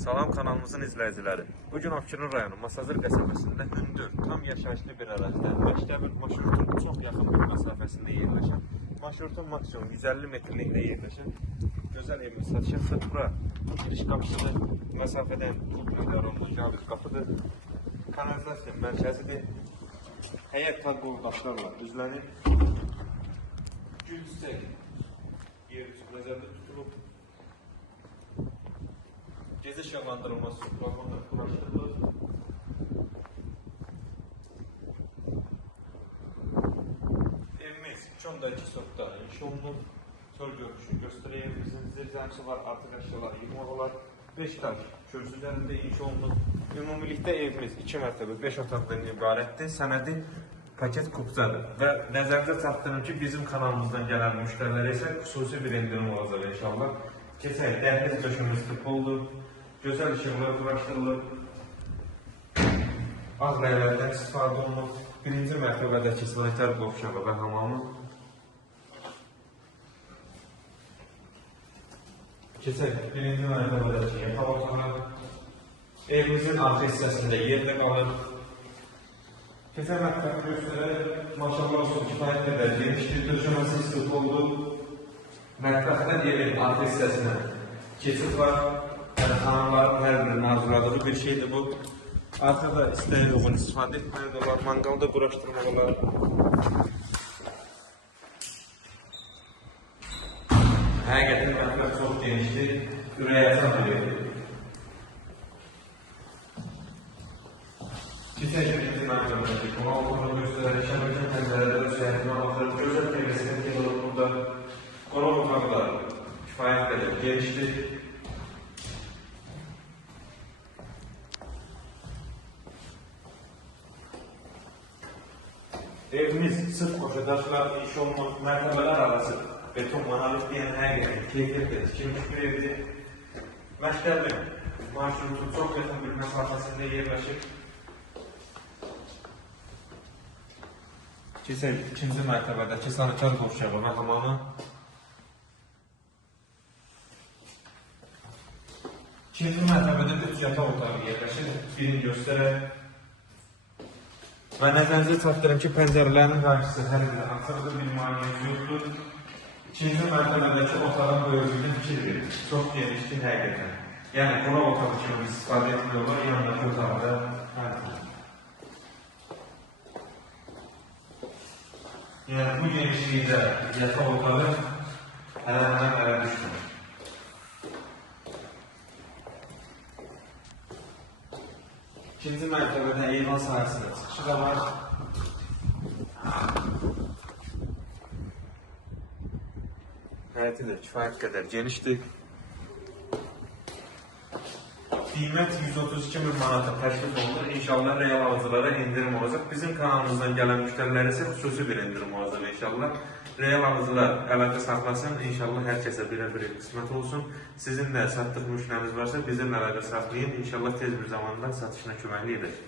Salam kanalımızın izləyiciləri. Bugün Abşeron rayonu Masazır qəsəbəsində hündür, tam yaşayışlı bir ərazidə Məktəbin marşrutun çox yaxın bir məsafəsində yerləşən, marşrutun maksimum 150 metrlikdə yerləşən gözəl evimiz satışa çıxır. Bura giriş qapısı məsafədən çok məqdarlı cavab qapıdır. Kanalizasiya mərkəzidir. Həyət taqol daşlarla düzlənir. Gül çiçək yer üstü nəzərdə tutulub. Gezi ışıqlandırılması programı quraşdırılır. Evimiz 2 sotda inşa olunub. Çöl görünüşünü göstərək. Evimizin zircəmsi var, artıq əşyalar yığmaq olar. 5 daş kürsü üzərində inşa olunub. Ümumilikdə evimiz 2 mərtəbə 5 otaqdan ibarətdir. Sənədi paket kupcadır. Və nəzərdə çatdırım ki, bizim kanalımızdan gələn müştərilərə isə xüsusi bir endirim olacaq inşallah. Keçək, dəhliz döşəməsi tıpoldur. Gözəl işıqlar quraşdırılır. Ağ rəylərdən istifadə olunur. Birinci mərtəbədəki sanitar qovşağı və hamamı. Keçək, birinci mərtəbədəki yataq otağı. Evimizin arxa hissəsində yerdə qalır. Keçək mətbəq göstərək. Maşallah olsun, kifayət qədər genişdir. Döşəməsi sıxı oldu. Mətbəqdən evin arxa hissəsinə keçid var. Hanımların hər birinin arzuladığı bir şeydir bu. Arkada istəyə uyğun istifadə etməli olar, mangalda quraşdırmaq olar. Həqiqətən mətbəq çox genişdir, ürəyə bir evdir. Keçək birinci mərtəbədəki qonaq otağını göstərək, şəbəkə pəncərədə səyahətmə baxır, gözəl tevəsində gedir burada. Qonaq otağı da kifayət qədər genişdir. Evimiz sırf koşadaşlar, iş olmaq, mərtəbələr arası beton monolit deyən həqiqətən keyfiyyətlə tikilmiş bir evdir. Məktəbin marşrutu çox yaxın bir məsafəsində yerləşir. Keçək ikinci mərtəbədəki sanitar qovşağı və hamamı. İkinci mərtəbədə 3 yataq otağı yerləşir. Birini göstərək. Və nəzərinizə çatdırım ki, pəncərələrin qarşısı hər biri açıqdır, bir maneəsi yoxdur. İkinci mərtəbədəki otağın böyüklüyünə fikir verir. Çox genişdir həqiqətən. Yəni, qonaq otağı kimi istifadə etmiyorlar, yanındakı otaqda həmdir. Yəni, bu genişlikdə yataq otağı ələndən ələ düşmür. İkinci mərtəbədə eyvan sahəsində çıxışı da var. Həyəti də kifayət qədər genişdir. Qiymət 132.000 manata təklif olunur. İnşallah real alıcılara indirim olacaq. Bizim kanalımızdan gələn müştərilərə isə xüsusi bir indirim olacaq inşallah. Real alıcılar əlaqə saxlasın. İnşallah hər kəsə bir qismət olsun. Sizin də satdıq müştəriniz varsa bizimlə əlaqə saxlayın. İnşallah tez bir zamanda satışına köməklik edək.